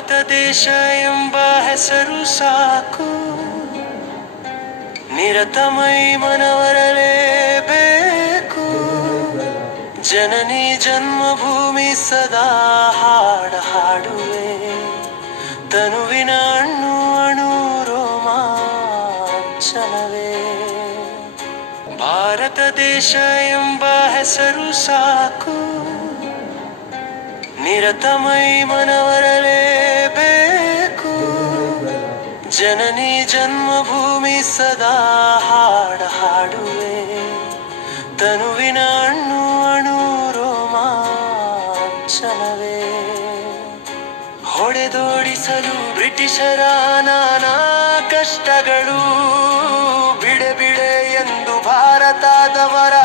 ಭಾರತ ದೇಶ ಎಂಬ ಹೆಸರು ಸಾಕು, ನಿರತಮೈ ಮನವರಲೇಬೇಕು. ಜನನಿ ಜನ್ಮಭೂಮಿ ಸದಾ ಹಾಡುವೆ, ತನುವಿನ ಅಣ್ಣು ಅಣು ರೋಮಾಂಚನವೇ. ಭಾರತ ದೇಶ ಎಂಬ ಹೆಸರು ಸಾಕು, ನಿರತಮೈ ಮನವರಲೇಬೇಕು. ಜನನಿ ಜನ್ಮಭೂಮಿ ಸದಾ ಹಾಡುವೆ, ತನುವಿನ ಅಣ್ಣು ಅಣು ರೋಮಾಂಚನವೇ. ಹೊಡೆದೋಡಿಸಲು ಬ್ರಿಟಿಷರ ನಾನಾ ಕಷ್ಟಗಳು, ಬಿಡೆ ಬಿಡೆ ಎಂದು ಭಾರತದವರ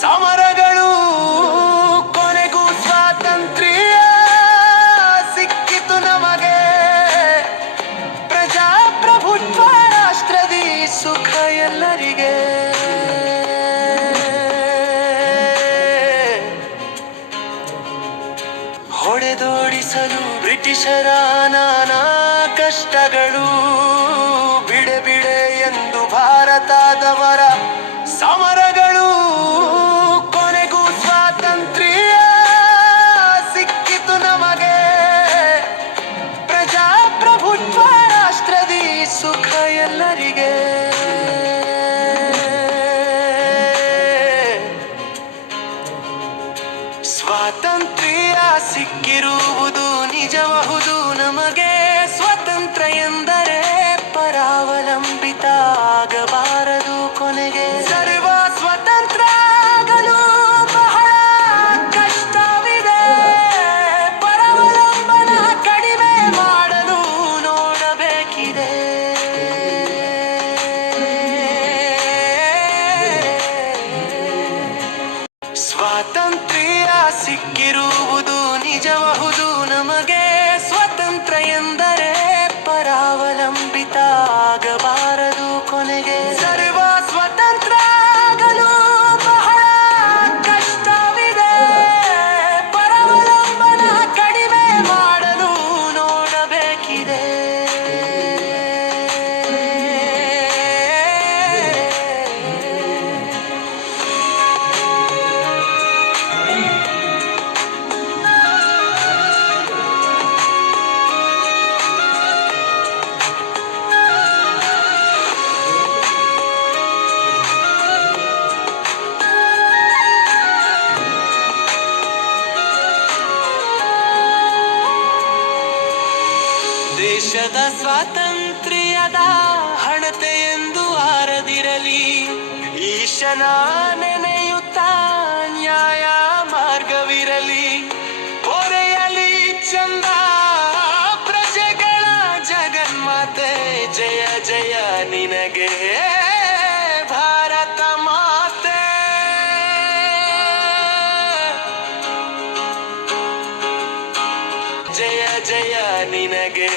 ಸಮರಗಳು. ಕೊನೆಗೂ ಸ್ವಾತಂತ್ರ್ಯ ಸಿಕ್ಕಿತು ನಮಗೆ, ಪ್ರಜಾಪ್ರಭುತ್ವ ರಾಷ್ಟ್ರದಿ ಸುಖ ಎಲ್ಲರಿಗೆ. ಹೊಡೆದೋಡಿಸಲು ಬ್ರಿಟಿಷರ ನಾನಾ ಕಷ್ಟಗಳು, ಬಿಡೆ ಬಿಡೆ ಎಂದು ಭಾರತದವರ ಸಮರಗಳು. ಕೊನೆಗೂ ಸ್ವಾತಂತ್ರ್ಯ ಸಿಕ್ಕಿತು ನಮಗೆ, ಪ್ರಜಾಪ್ರಭುತ್ವ ರಾಷ್ಟ್ರದಿ ಸುಖ ಎಲ್ಲರಿಗೆ. ಸ್ವಾತಂತ್ರ್ಯ ಸಿಕ್ಕಿರುವುದು ನಿಜಬಹುದು ನಮಗೆ, ಸ್ವತಂತ್ರ ಎಂದರೆ ಪರಾವಲಂಬಿತ ಆಗಬಾರದು ಕೊನೆಗೆ. ಸರ್ವ ಸ್ವತಂತ್ರ ಆಗಲು ಬಹಳ ಕಷ್ಟವಿದೆ, ಪರಾವಲಂಬನ ಕಡಿಮೆ ಮಾಡಲು ನೋಡಬೇಕಿದೆ. ಸ್ವಾತಂತ್ರ್ಯ ಸಿಕ್ಕಿರುವುದು ನಿಜಬಹುದು ನಮಗೆ, ಸ್ವತಂತ್ರ ಎಂದರೆ ಪರಾವಲಂಬಿತ ಆಗಬಾರದು ಕೊನೆಗೆ. ಸರ್ವ ಸ್ವತಂತ್ರ ಆಗಲು ಬಹಳ ಕಷ್ಟವಿದೆ, ಪರಾವಲಂಬನ ಕಡಿಮೆ ಮಾಡಲು ನೋಡಬೇಕಿದೆ. ದೇಶದ ಸ್ವಾತಂತ್ರ್ಯದ ಹಣತೆ ಎಂದು ಆರದಿರಲಿ, ಈಶನ ನೆನೆಯುತ್ತ ನ್ಯಾಯ ಮಾರ್ಗವಿರಲಿ. ಹೊರೆಯಲಿ ಚಂದ ಪ್ರಜೆಗಳ ಜಗನ್ಮಾತೆ, ಜಯ ಜಯ ನಿನಗೆ ಭಾರತ ಮಾತೆ. ಜಯ ಜಯ ನಿನಗೆ